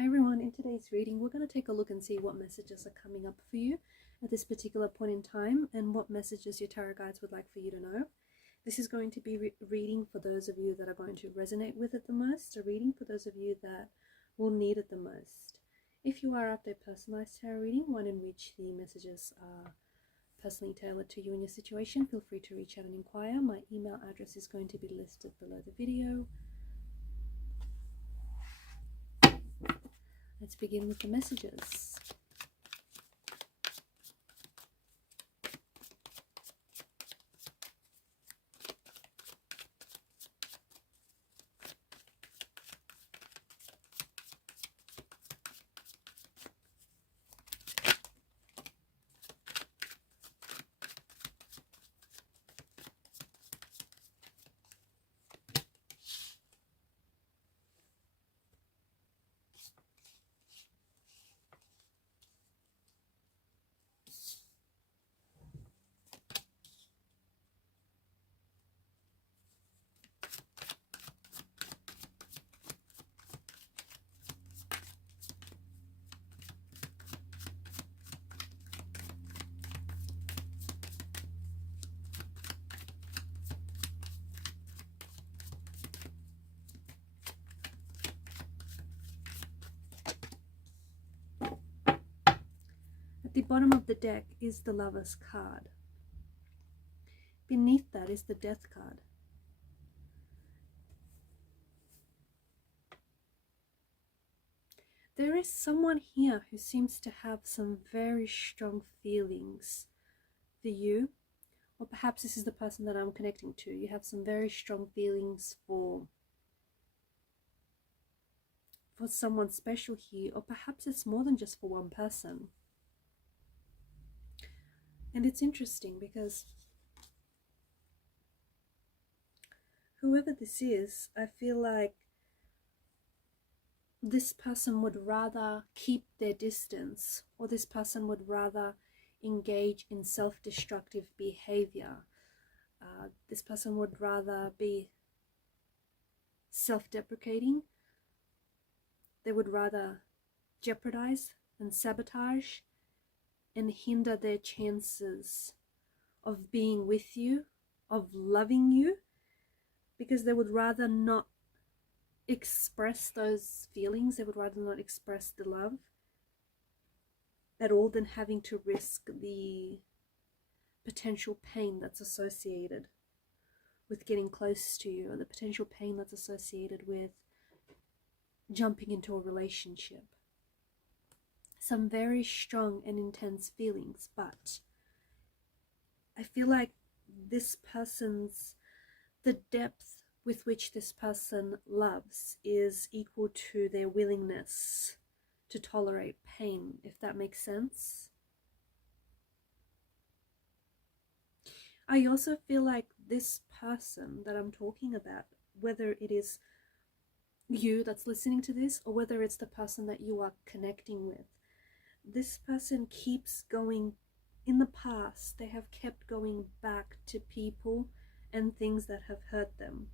Hi everyone, in today's reading we're going to take a look and see what messages are coming up for you at this particular point in time and what messages your tarot guides would like for you to know. This is going to be reading for those of you that are going to resonate with it the most, a reading for those of you that will need it the most. If you are after a personalized tarot reading, one in which the messages are personally tailored to you and your situation, feel free to reach out and inquire. My email address is going to be listed below the video. Let's begin with the messages. At the bottom of the deck is the Lover's card. Beneath that is the Death card. There is someone here who seems to have some very strong feelings for you, or perhaps this is the person that I'm connecting to. You have some very strong feelings for someone special here, or perhaps it's more than just for one person. And it's interesting because whoever this is, I feel like this person would rather keep their distance, or this person would rather engage in self-destructive behavior. This person would rather be self-deprecating. They would rather jeopardize and sabotage and hinder their chances of being with you, of loving you, because they would rather not express those feelings. They would rather not express the love at all than having to risk the potential pain that's associated with getting close to you, or the potential pain that's associated with jumping into a relationship. Some very strong and intense feelings, but I feel like this person's, the depth with which this person loves is equal to their willingness to tolerate pain, if that makes sense. I also feel like this person that I'm talking about, whether it is you that's listening to this or whether it's the person that you are connecting with, this person keeps going. In the past, they have kept going back to people and things that have hurt them.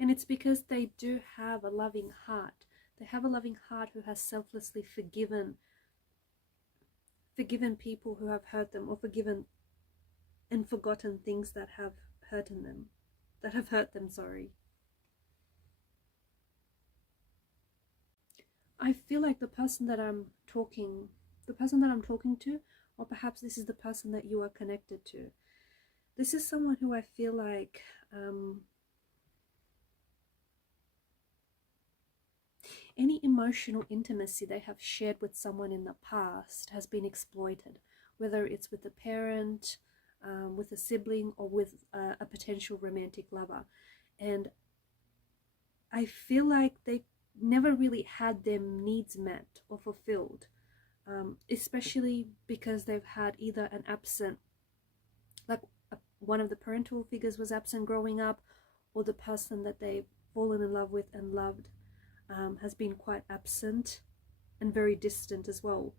And it's because they do have a loving heart. They have a loving heart who has selflessly forgiven people who have hurt them, or forgiven and forgotten things that have hurt them, sorry. I feel like the person that I'm talking to, or perhaps this is the person that you are connected to, this is someone who I feel like any emotional intimacy they have shared with someone in the past has been exploited, whether it's with a parent, with a sibling, or with a potential romantic lover. And I feel like they never really had their needs met or fulfilled, especially because they've had either an absent, like one of the parental figures was absent growing up, or the person that they've fallen in love with and loved has been quite absent and very distant as well.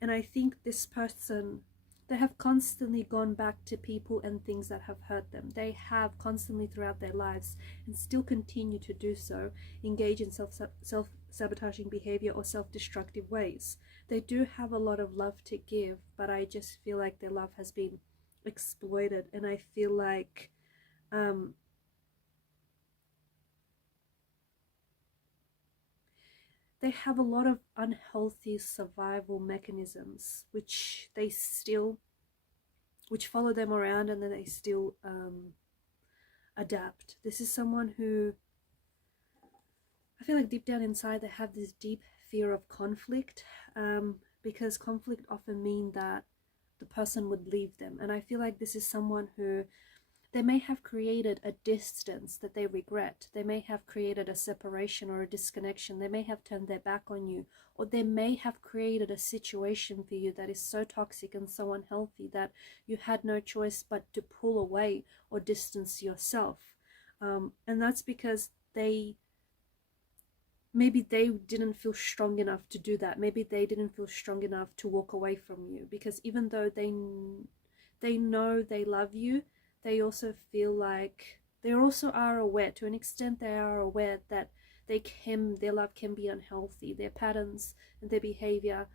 And I think this person They have constantly gone back to people and things that have hurt them. They have constantly throughout their lives, and still continue to do so, engage in self-sabotaging behavior or self-destructive ways. They do have a lot of love to give, but I just feel like their love has been exploited, and I feel like they have a lot of unhealthy survival mechanisms which follow them around, and then they still adapt. This is someone who, I feel like deep down inside they have this deep fear of conflict, because conflict often means that the person would leave them. And I feel like this is someone who, they may have created a distance that they regret. They may have created a separation or a disconnection. They may have turned their back on you, or they may have created a situation for you that is so toxic and so unhealthy that you had no choice but to pull away or distance yourself. And that's because maybe they didn't feel strong enough to do that. Maybe they didn't feel strong enough to walk away from you, because even though they know they love you, they also feel like, they also are aware, to an extent they are aware that their love can be unhealthy. Their patterns and their behavior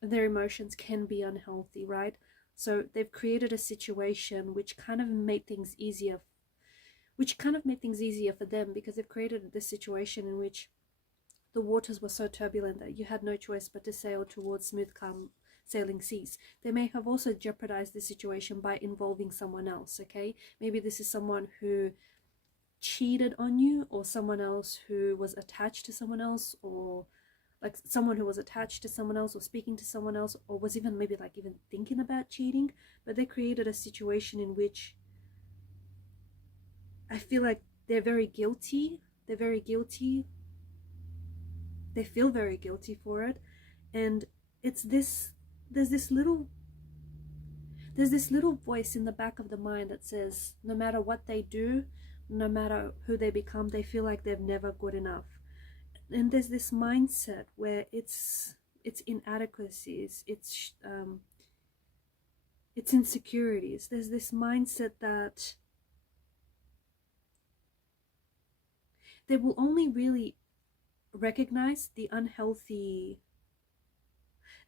and their emotions can be unhealthy, right? So they've created a situation which kind of made things easier for them, because they've created this situation in which the waters were so turbulent that you had no choice but to sail towards smooth, calm sailing seas. They may have also jeopardized the situation by involving someone else, okay? Maybe this is someone who cheated on you, or someone else who was attached to someone else, or like someone who was attached to someone else, or speaking to someone else, or was even maybe like even thinking about cheating. But they created a situation in which I feel like they're very guilty. They feel very guilty for it. And it's this, there's this little voice in the back of the mind that says no matter what they do, no matter who they become, they feel like they're never good enough. And there's this mindset where it's inadequacies, it's insecurities. There's this mindset that they will only really recognize the unhealthy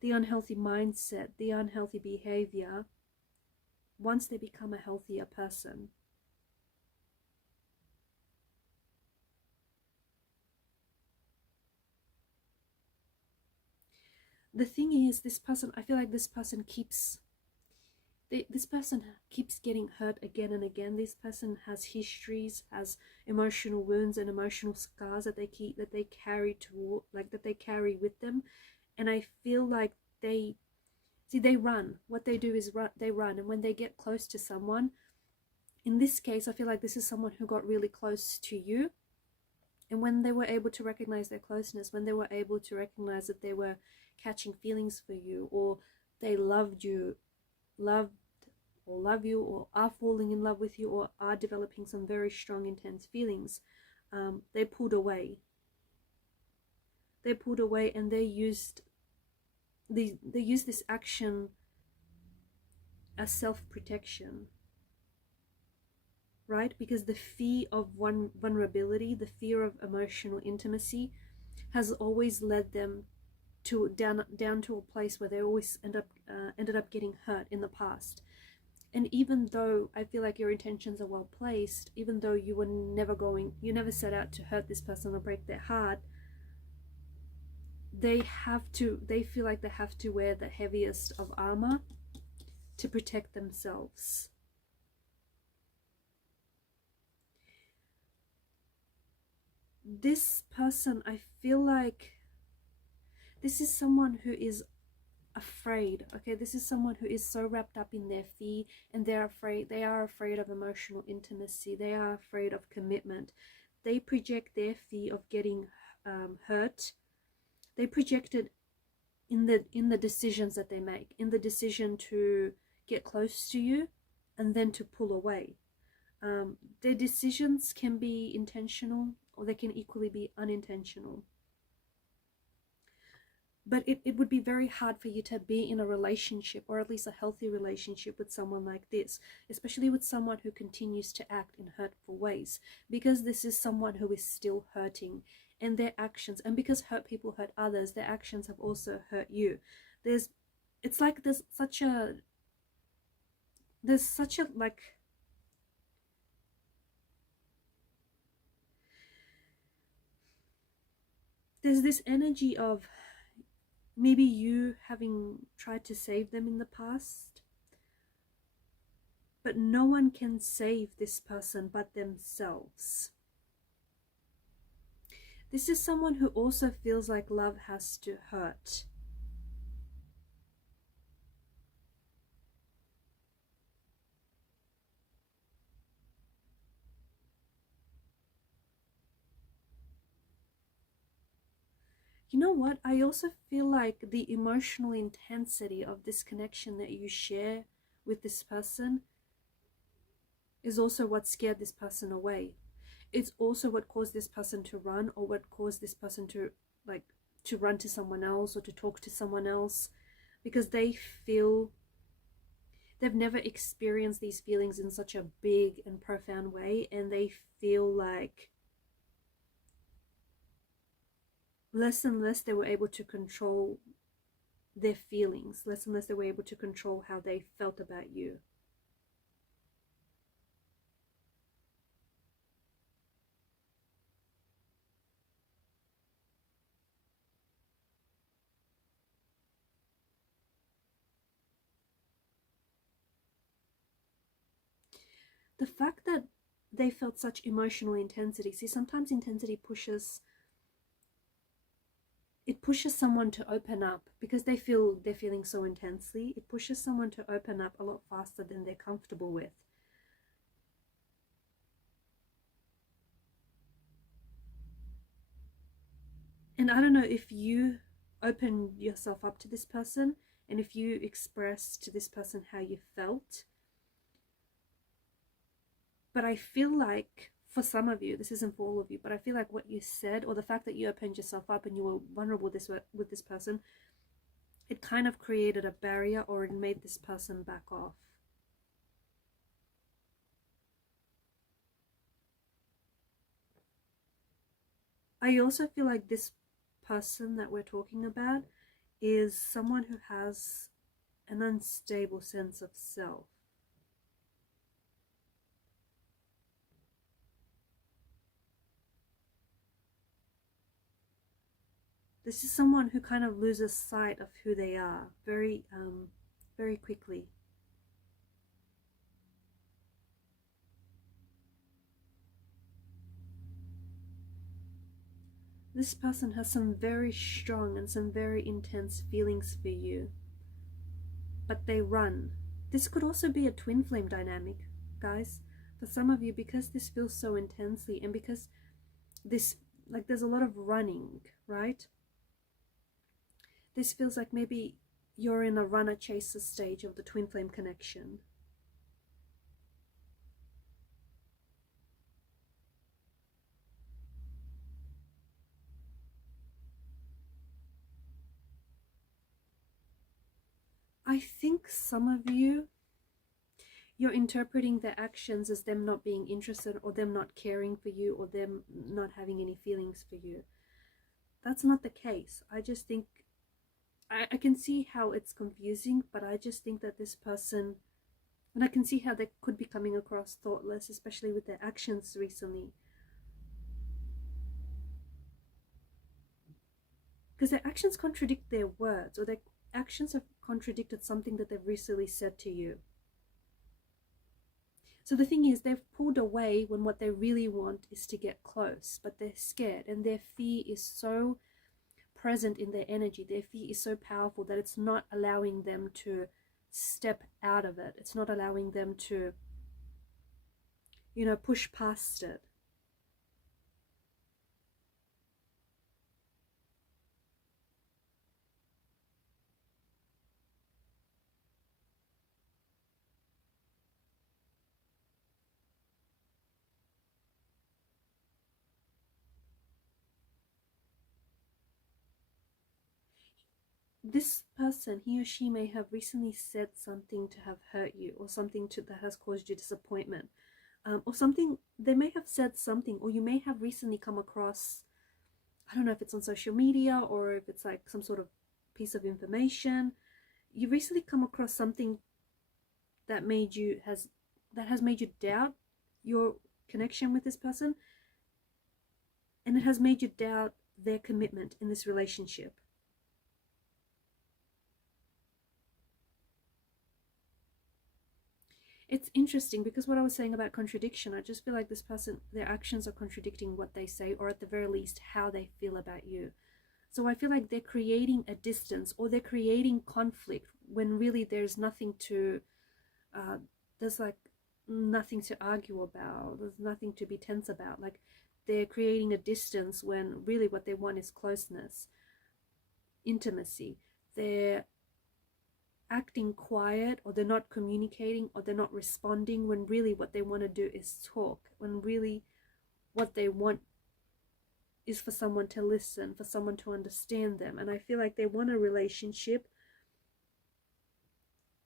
mindset, the unhealthy behavior, once they become a healthier person. The thing is, this person, I feel like this person keeps getting hurt again and again. This person has histories, has emotional wounds and emotional scars that they carry with them. And I feel like they run. What they do is they run. And when they get close to someone, in this case, I feel like this is someone who got really close to you. And when they were able to recognize their closeness, when they were able to recognize that they were catching feelings for you, or they love you, or are falling in love with you, or are developing some very strong, intense feelings, they pulled away. And they used this action as self-protection, right? Because the fear of vulnerability, the fear of emotional intimacy, has always led them to down to a place where they always ended up getting hurt in the past. And even though I feel like your intentions are well placed, even though you never set out to hurt this person or break their heart, they feel like they have to wear the heaviest of armor to protect themselves. This person, I feel like this is someone who is afraid, okay? This is someone who is so wrapped up in their fear, and they are afraid of emotional intimacy. They are afraid of commitment. They project their fear of getting hurt. They project it in the decisions that they make, in the decision to get close to you and then to pull away. Their decisions can be intentional, or they can equally be unintentional. But it would be very hard for you to be in a relationship, or at least a healthy relationship, with someone like this, especially with someone who continues to act in hurtful ways, because this is someone who is still hurting, and their actions, and because hurt people hurt others, their actions have also hurt you. It's like there's such a like, there's this energy of maybe you having tried to save them in the past, but no one can save this person but themselves. This is someone who also feels like love has to hurt. You know what? I also feel like the emotional intensity of this connection that you share with this person is also what scared this person away. It's also what caused this person to run, or what caused this person to to run to someone else or to talk to someone else, because they feel they've never experienced these feelings in such a big and profound way, and they feel like less and less they were able to control their feelings, less and less they were able to control how they felt about you. The fact that they felt such emotional intensity, see, sometimes intensity pushes someone to open up, because they're feeling so intensely. It pushes someone to open up a lot faster than they're comfortable with. And I don't know if you open yourself up to this person, and if you express to this person how you felt, but I feel like for some of you, this isn't for all of you, but I feel like what you said, or the fact that you opened yourself up and you were vulnerable with this person, it kind of created a barrier, or it made this person back off. I also feel like this person that we're talking about is someone who has an unstable sense of self. This is someone who kind of loses sight of who they are very quickly. This person has some very strong and some very intense feelings for you, but they run. This could also be a twin flame dynamic, guys, for some of you, because this feels so intensely, and because this, like, there's a lot of running, right? This feels like maybe you're in a runner chaser stage of the twin flame connection. I think some of you, you're interpreting their actions as them not being interested, or them not caring for you, or them not having any feelings for you. That's not the case. I just think, I can see how it's confusing, but I just think that this person, and I can see how they could be coming across thoughtless, especially with their actions recently. Because their actions contradict their words, or their actions have contradicted something that they've recently said to you. So the thing is, they've pulled away when what they really want is to get close, but they're scared, and their fear is so present in their energy. Their fear is so powerful that it's not allowing them to step out of it. It's not allowing them to, push past it. this person, he or she may have recently said something to have hurt you, or something that has caused you disappointment, or something. They may have said something, or you may have recently come across, I don't know if it's on social media or if it's like some sort of piece of information. You recently come across something that has made you doubt your connection with this person, and it has made you doubt their commitment in this relationship. It's interesting because what I was saying about contradiction, I just feel like this person, their actions are contradicting what they say, or at the very least how they feel about you. So I feel like they're creating a distance, or they're creating conflict, when really there's nothing to there's like nothing to argue about, there's nothing to be tense about. Like, they're creating a distance when really what they want is closeness, intimacy. They're acting quiet, or they're not communicating, or they're not responding, when really what they want to do is talk, when really what they want is for someone to listen, for someone to understand them. And I feel like they want a relationship,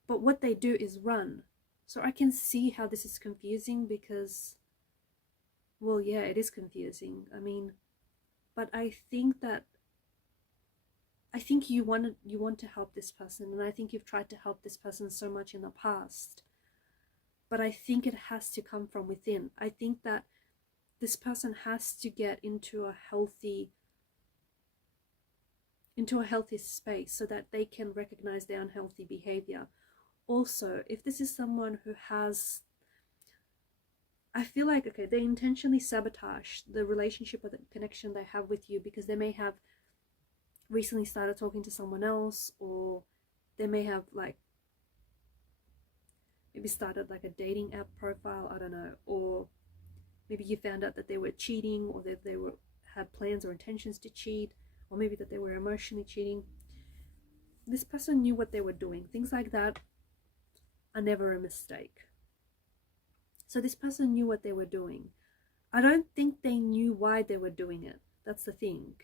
but what they do is run. So I can see how this is confusing, because, well, yeah, it is confusing. I mean, but I think you want to help this person, and I think you've tried to help this person so much in the past, but I think it has to come from within. I think that this person has to get into a healthy space so that they can recognize their unhealthy behavior. Also, if this is someone who has, I feel like, okay, they intentionally sabotage the relationship or the connection they have with you, because they may have recently started talking to someone else, or they may have like maybe started like a dating app profile, I don't know, or maybe you found out that they were cheating, or that they had plans or intentions to cheat, or maybe that they were emotionally cheating. This person knew what they were doing. Things like that are never a mistake. So this person knew what they were doing. I don't think they knew why they were doing it. That's the thing.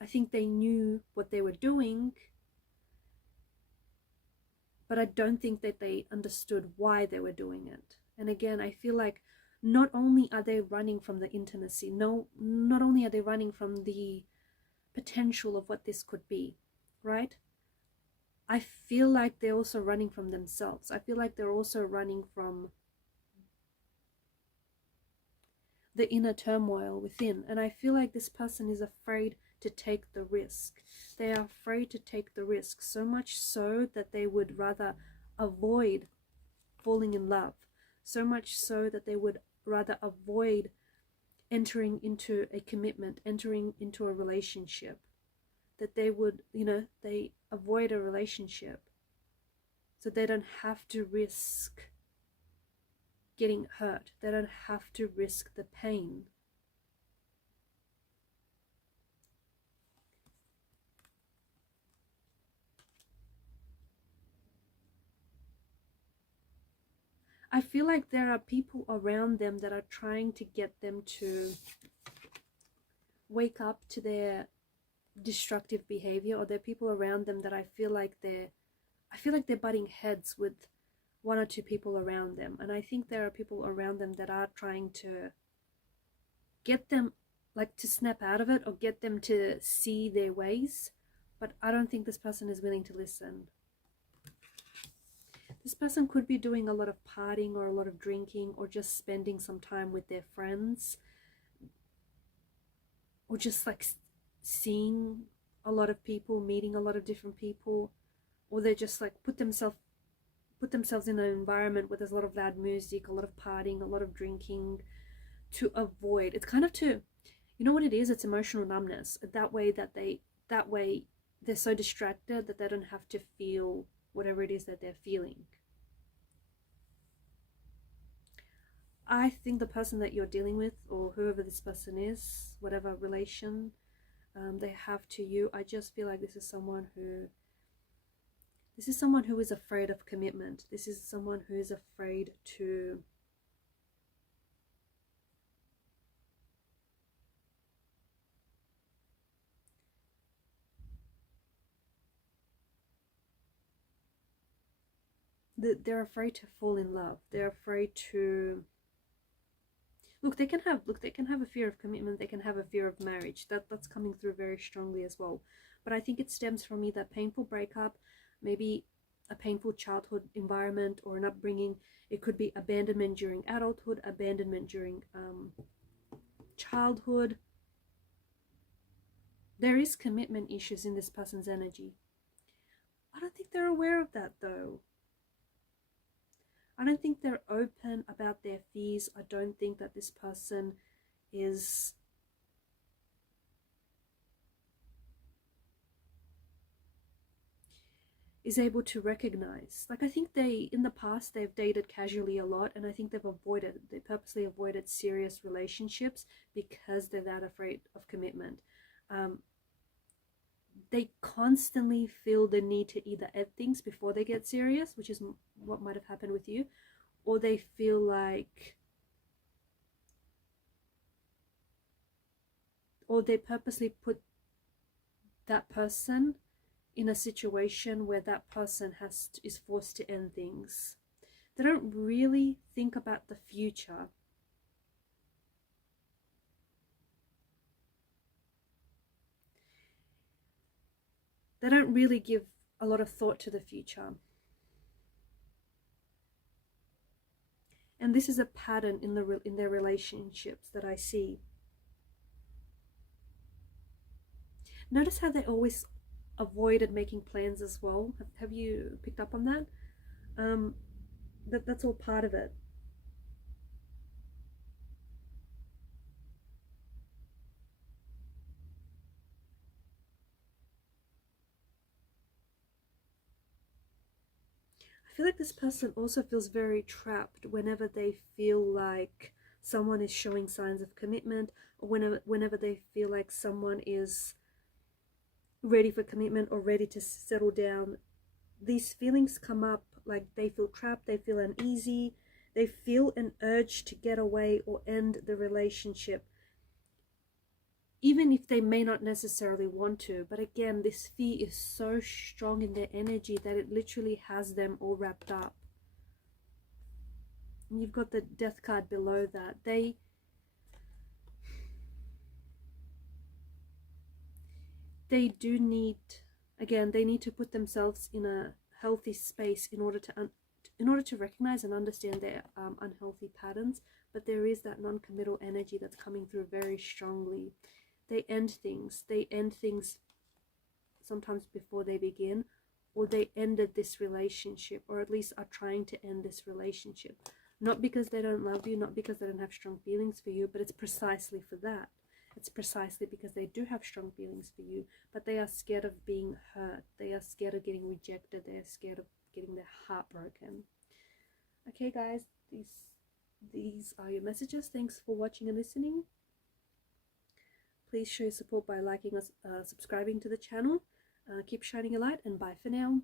I think they knew what they were doing, but I don't think that they understood why they were doing it. And again, I feel like not only are they running from the intimacy, not only are they running from the potential of what this could be, right? I feel like they're also running from themselves. I feel like they're also running from the inner turmoil within. And I feel like this person is afraid to take the risk. They are afraid to take the risk, so much so that they would rather avoid falling in love, so much so that they would rather avoid entering into a commitment, entering into a relationship, that they would, they avoid a relationship so they don't have to risk getting hurt. They don't have to risk the pain. I feel like there are people around them that are trying to get them to wake up to their destructive behavior, or there are people around them that I feel like they're butting heads with one or two people around them. And I think there are people around them that are trying to get them like to snap out of it, or get them to see their ways. But I don't think this person is willing to listen. This person could be doing a lot of partying, or a lot of drinking, or just spending some time with their friends, or just like seeing a lot of people, meeting a lot of different people, or they just like put themselves in an environment where there's a lot of loud music, a lot of partying, a lot of drinking, to avoid. It's kind of to, you know what it is? It's emotional numbness. That way they're so distracted that they don't have to feel whatever it is that they're feeling. I think the person that you're dealing with, or whoever this person is, whatever relation they have to you, I just feel like this is someone who is afraid of commitment. This is someone who is afraid to they're afraid to fall in love. They're afraid to look. They can have a fear of commitment. They can have a fear of marriage. That's coming through very strongly as well. But I think it stems from either painful breakup, maybe a painful childhood environment or an upbringing. It could be abandonment during adulthood, abandonment during childhood. There is commitment issues in this person's energy. I don't think they're aware of that though. I don't think they're open about their fears. I don't think that this person is able to recognize. Like, I think in the past, they've dated casually a lot, and I think they purposely avoided serious relationships because they're that afraid of commitment. They constantly feel the need to either end things before they get serious, which is what might have happened with you, or they feel like, or they purposely put that person in a situation where that person is forced to end things. They don't really think about the future. They don't really give a lot of thought to the future. And this is a pattern in their relationships that I see. Notice how they always avoided making plans as well. Have you picked up on that? That's all part of it. I feel like this person also feels very trapped whenever they feel like someone is showing signs of commitment, or whenever they feel like someone is ready for commitment or ready to settle down. These feelings come up, like they feel trapped, they feel uneasy, they feel an urge to get away or end the relationship, even if they may not necessarily want to. But again, this fear is so strong in their energy that it literally has them all wrapped up. And you've got the Death card below that. They do need, again, they need to put themselves in a healthy space in order to recognize and understand their unhealthy patterns. But there is that non-committal energy that's coming through very strongly. They end things sometimes before they begin, or they ended this relationship, or at least are trying to end this relationship. Not because they don't love you, not because they don't have strong feelings for you, but it's precisely for that. It's precisely because they do have strong feelings for you, but they are scared of being hurt. They are scared of getting rejected. They are scared of getting their heart broken. Okay, guys, these are your messages. Thanks for watching and listening. Please show your support by liking us, subscribing to the channel. Keep shining a light, and bye for now.